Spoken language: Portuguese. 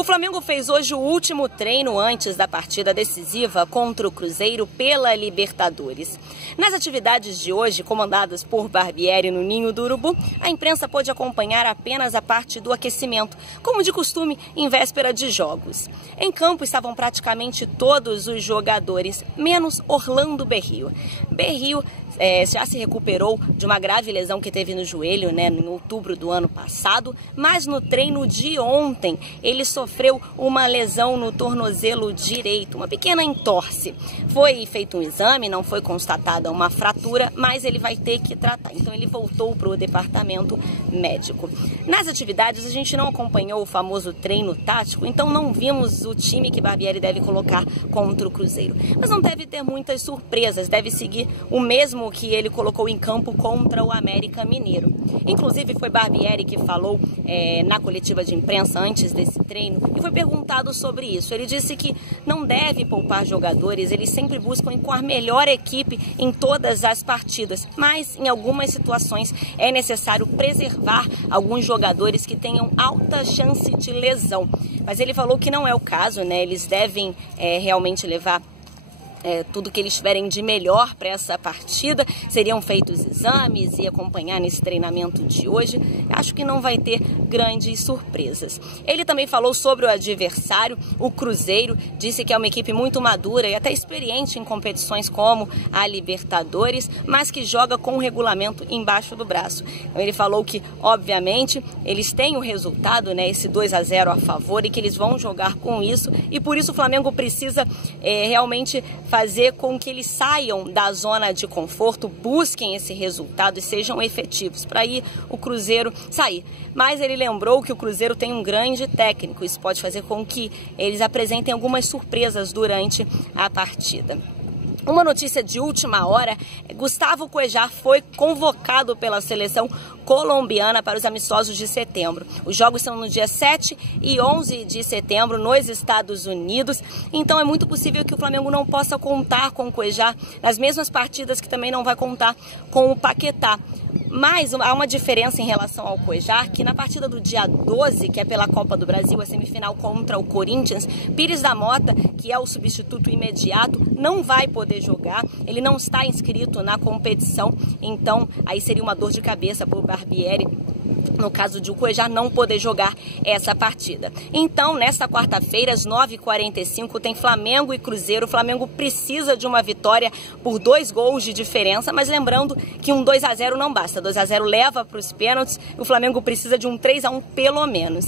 O Flamengo fez hoje o último treino antes da partida decisiva contra o Cruzeiro pela Libertadores. Nas atividades de hoje, comandadas por Barbieri no Ninho do Urubu, a imprensa pôde acompanhar apenas a parte do aquecimento, como de costume em véspera de jogos. Em campo estavam praticamente todos os jogadores, menos Orlando Berrio. Berrio já se recuperou de uma grave lesão que teve no joelho, em outubro do ano passado, mas no treino de ontem ele sofreu uma lesão no tornozelo direito, uma pequena entorse. Foi feito um exame, não foi constatada uma fratura, mas ele vai ter que tratar. Então ele voltou para o departamento médico. Nas atividades a gente não acompanhou o famoso treino tático, então não vimos o time que Barbieri deve colocar contra o Cruzeiro. Mas não deve ter muitas surpresas, deve seguir o mesmo que ele colocou em campo contra o América Mineiro. Inclusive foi Barbieri que falou na coletiva de imprensa antes desse treino e foi perguntado sobre isso. Ele disse que não deve poupar jogadores, eles sempre buscam com a melhor equipe em todas as partidas, mas em algumas situações é necessário preservar alguns jogadores que tenham alta chance de lesão. Mas ele falou que não é o caso, eles devem realmente levar tudo que eles tiverem de melhor para essa partida, seriam feitos exames e acompanhar nesse treinamento de hoje. Acho que não vai ter grandes surpresas. Ele também falou sobre o adversário, o Cruzeiro, disse que é uma equipe muito madura e até experiente em competições como a Libertadores, mas que joga com o regulamento embaixo do braço. Então ele falou que, obviamente, eles têm o resultado, esse 2-0 a favor, e que eles vão jogar com isso, e por isso o Flamengo precisa realmente fazer com que eles saiam da zona de conforto, busquem esse resultado e sejam efetivos, para aí o Cruzeiro sair. Mas ele lembrou que o Cruzeiro tem um grande técnico, isso pode fazer com que eles apresentem algumas surpresas durante a partida. Uma notícia de última hora, Gustavo Cuejar foi convocado pela seleção colombiana para os amistosos de setembro. Os jogos são no dia 7 e 11 de setembro nos Estados Unidos, então é muito possível que o Flamengo não possa contar com o Cuejar nas mesmas partidas que também não vai contar com o Paquetá. Mas há uma diferença em relação ao Cuejar, que na partida do dia 12, que é pela Copa do Brasil, a semifinal contra o Corinthians, Pires da Mota, que é o substituto imediato, não vai poder jogar, ele não está inscrito na competição, então aí seria uma dor de cabeça para o Barbieri, no caso de o Cuejar não poder jogar essa partida. Então, nesta quarta-feira, às 9h45, tem Flamengo e Cruzeiro. O Flamengo precisa de uma vitória por 2 gols de diferença, mas lembrando que um 2-0 não basta. 2-0 leva para os pênaltis e o Flamengo precisa de um 3-1 pelo menos.